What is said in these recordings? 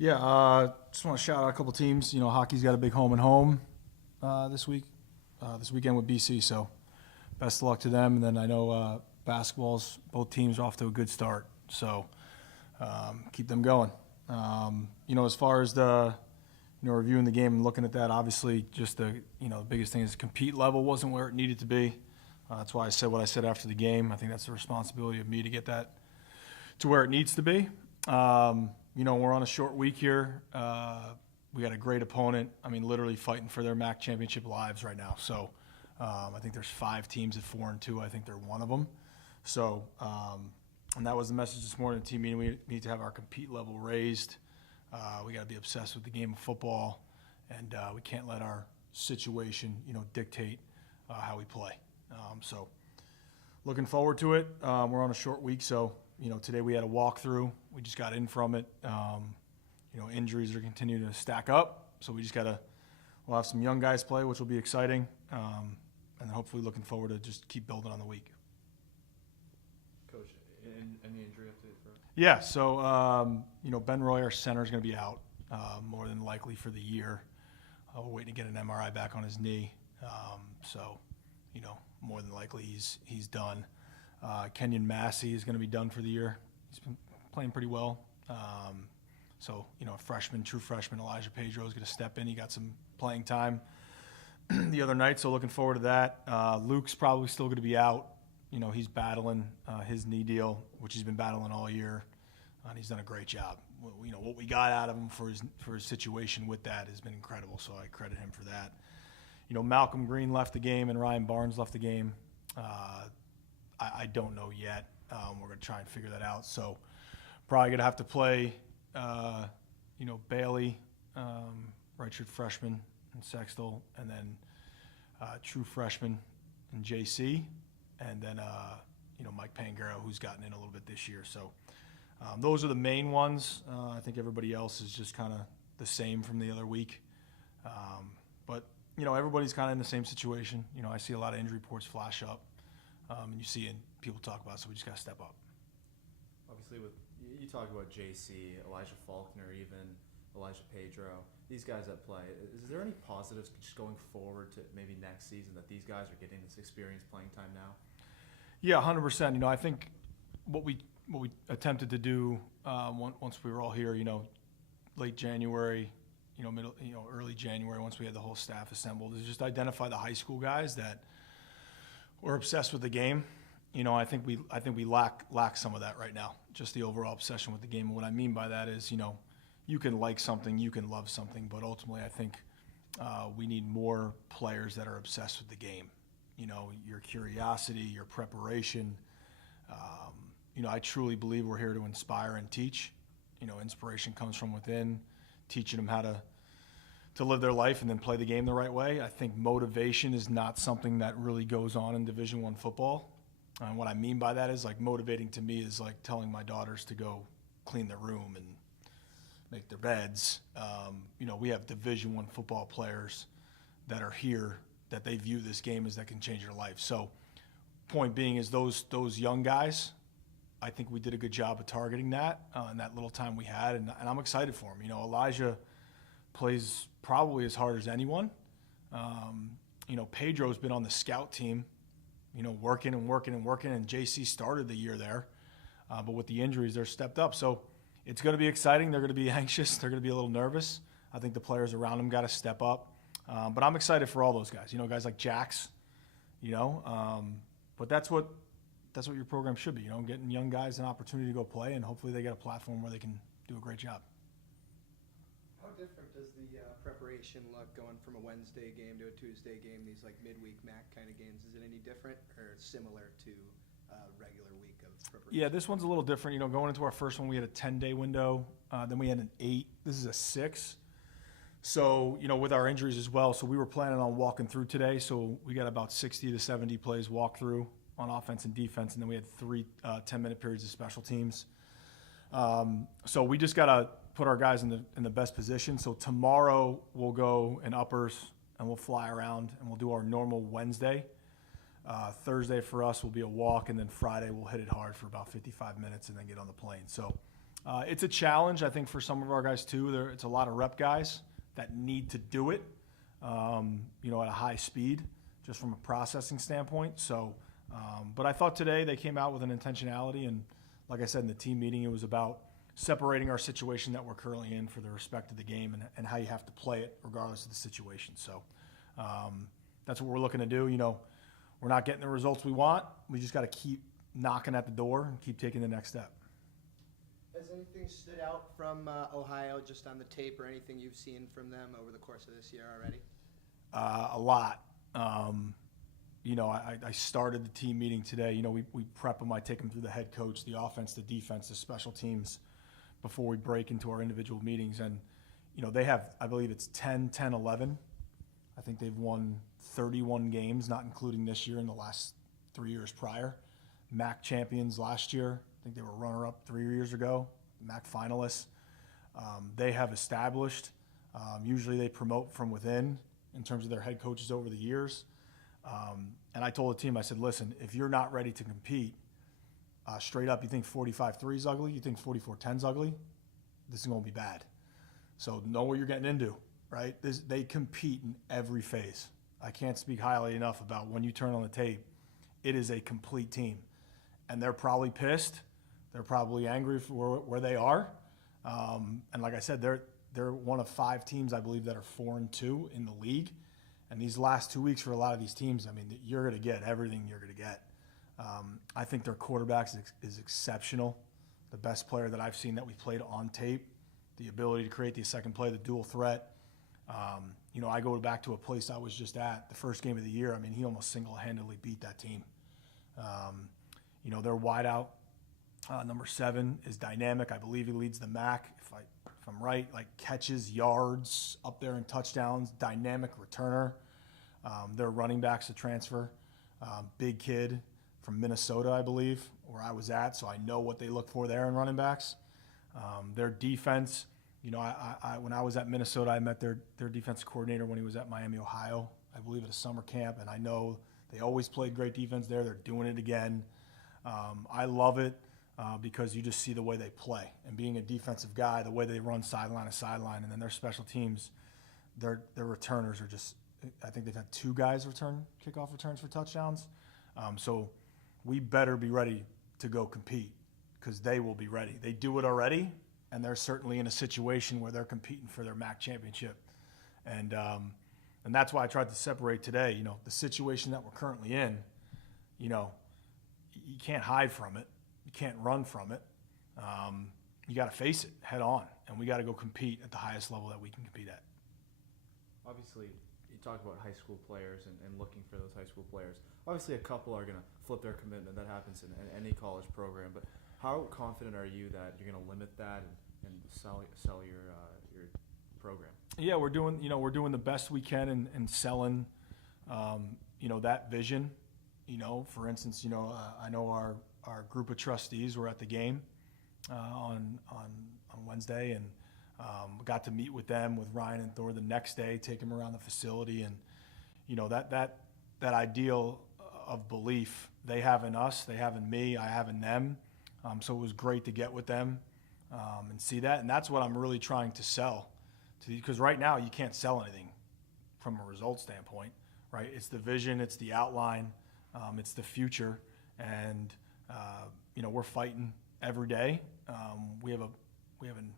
Yeah, just want to shout out a couple teams. Hockey's got a big home and home this weekend with BC. So best of luck to them. And then I know basketball's both teams are off to a good start. So keep them going. As far as the reviewing the game and looking at that, obviously just the biggest thing is compete level wasn't where it needed to be. That's why I said what I said after the game. I think that's the responsibility of me to get that to where it needs to be. We're on a short week here. We got a great opponent. I mean, literally fighting for their MAC championship lives right now. So I think there's 5 teams at 4-2. I think they're one of them. So, and that was the message this morning at the team meeting. We need to have our compete level raised. We got to be obsessed with the game of football, and we can't let our situation, dictate how we play. So looking forward to it. We're on a short week, so today we had a walkthrough. We just got in from it. Injuries are continuing to stack up, so we'll have some young guys play, which will be exciting, and hopefully looking forward to just keep building on the week. Coach, any injury update for? Yeah, so Ben Roy, our center, is going to be out more than likely for the year. We're waiting to get an MRI back on his knee, so more than likely he's done. Kenyon Massey is going to be done for the year. He's been playing pretty well. True freshman, Elijah Pedro is going to step in. He got some playing time the other night, so looking forward to that. Luke's probably still going to be out. He's battling his knee deal, which he's been battling all year, and he's done a great job. What we got out of him for his situation with that has been incredible, so I credit him for that. Malcolm Green left the game and Ryan Barnes left the game. I don't know yet. We're going to try and figure that out. So probably going to have to play, Bailey, redshirt freshman, and Sextel, and then true freshman and JC, and then Mike Pangaro, who's gotten in a little bit this year. So those are the main ones. I think everybody else is just kind of the same from the other week. But everybody's kind of in the same situation. I see a lot of injury reports flash up. And you see and people talk about it, so we just got to step up. Obviously, you talk about JC, Elijah Faulkner, even Elijah Pedro, these guys that play. Is there any positives just going forward to maybe next season that these guys are getting this experience playing time now? Yeah, 100%. I think what we attempted to do once we were all here, late January, early January, once we had the whole staff assembled, is just identify the high school guys that we're obsessed with the game. I think we lack some of that right now. Just the overall obsession with the game. And what I mean by that is, you can like something, you can love something, but ultimately I think we need more players that are obsessed with the game. Your curiosity, your preparation. I truly believe we're here to inspire and teach. Inspiration comes from within, teaching them how to live their life and then play the game the right way. I think motivation is not something that really goes on in Division I football. And what I mean by that is, like, motivating to me is like telling my daughters to go clean their room and make their beds. We have Division I football players that are here that they view this game as that can change their life. So point being is those young guys, I think we did a good job of targeting that in that little time we had, and I'm excited for him. Elijah plays probably as hard as anyone. Pedro's been on the scout team, working, and JC started the year there. But with the injuries, they're stepped up. So it's going to be exciting. They're going to be anxious. They're going to be a little nervous. I think the players around them got to step up. But I'm excited for all those guys. Guys like Jax, but that's what your program should be, getting young guys an opportunity to go play, and hopefully they get a platform where they can do a great job. How different does the preparation look going from a Wednesday game to a Tuesday game, these like midweek MAC kind of games? Is it any different or similar to a regular week of preparation? Yeah, this one's a little different. Going into our first one, we had a 10-day window. Then we had an 8. This is a 6. So, with our injuries as well. So we were planning on walking through today. So we got about 60 to 70 plays walk through on offense and defense. And then we had 3 10-minute periods of special teams. So we just got to put our guys in the best position. So tomorrow we'll go in uppers and we'll fly around and we'll do our normal Wednesday. Thursday for us will be a walk, and then Friday we'll hit it hard for about 55 minutes and then get on the plane. So It's a challenge, I think, for some of our guys too. It's a lot of rep guys that need to do it, at a high speed, just from a processing standpoint. So, but I thought today they came out with an intentionality, and like I said in the team meeting, it was about separating our situation that we're currently in for the respect of the game and how you have to play it regardless of the situation. So that's what we're looking to do. We're not getting the results we want. We just got to keep knocking at the door and keep taking the next step. Has anything stood out from Ohio just on the tape or anything you've seen from them over the course of this year already? A lot. I started the team meeting today. We prep them. I take them through the head coach, the offense, the defense, the special teams before we break into our individual meetings. And, they have, I believe it's 10, 11. I think they've won 31 games, not including this year and the last 3 years prior. MAC champions last year. I think they were runner-up 3 years ago, MAC finalists. They have established, usually they promote from within in terms of their head coaches over the years. And I told the team, I said, listen, if you're not ready to compete, straight up, you think 45-3 is ugly, you think 44-10 is ugly, this is going to be bad. So know what you're getting into, right? They compete in every phase. I can't speak highly enough about when you turn on the tape, it is a complete team. And they're probably pissed. They're probably angry for where they are. And like I said, they're one of 5 teams, I believe, that are 4-2 in the league. And these last 2 weeks for a lot of these teams, I mean, you're going to get everything you're going to get. I think their quarterback is exceptional. The best player that I've seen that we played on tape, the ability to create the second play, the dual threat. I go back to a place I was just at, the first game of the year. I mean, he almost single-handedly beat that team. Their wideout, number 7, is dynamic. I believe he leads the MAC, if I'm right, like catches, yards, up there in touchdowns, dynamic returner. Their running back's a transfer. Big kid from Minnesota, I believe, where I was at, so I know what they look for there in running backs. Their defense, when I was at Minnesota, I met their defensive coordinator when he was at Miami, Ohio, I believe at a summer camp, and I know they always played great defense there. They're doing it again. I love it because you just see the way they play. And being a defensive guy, the way they run sideline to sideline, and then their special teams, their returners are just – I think they've had 2 guys return kickoff returns for touchdowns. So we better be ready to go compete because they will be ready. They do it already, and they're certainly in a situation where they're competing for their MAC championship. And that's why I tried to separate today, the situation that we're currently in, you can't hide from it. You can't run from it. You got to face it head on, and we got to go compete at the highest level that we can compete at. Obviously, you talk about high school players and looking for those high school players. Obviously, a couple are going to flip their commitment. That happens in any college program. But how confident are you that you're going to limit that and sell your program? Yeah, we're doing the best we can in selling, that vision. For instance, I know our group of trustees were at the game on Wednesday, and got to meet with them, with Ryan and Thor the next day, take them around the facility, and that ideal of belief they have in us, they have in me, I have in them. So it was great to get with them and see that, and that's what I'm really trying to sell to, because right now you can't sell anything from a result standpoint, right? It's the vision, it's the outline, it's the future, and we're fighting every day. We have an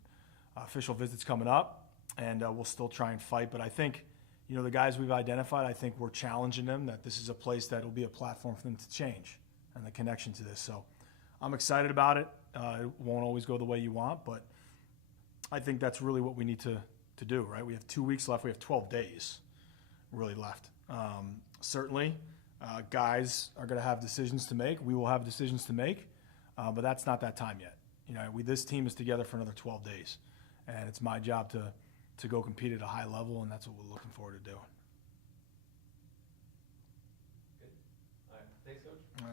official visits coming up, and we'll still try and fight. But I think, the guys we've identified, I think we're challenging them that this is a place that will be a platform for them to change and the connection to this. So I'm excited about it. It won't always go the way you want, but I think that's really what we need to do, right? We have 2 weeks left. We have 12 days really left. Certainly, guys are going to have decisions to make. We will have decisions to make, but that's not that time yet. This team is together for another 12 days, and it's my job to go compete at a high level, and that's what we're looking forward to doing. Good. All right. Thanks, Coach.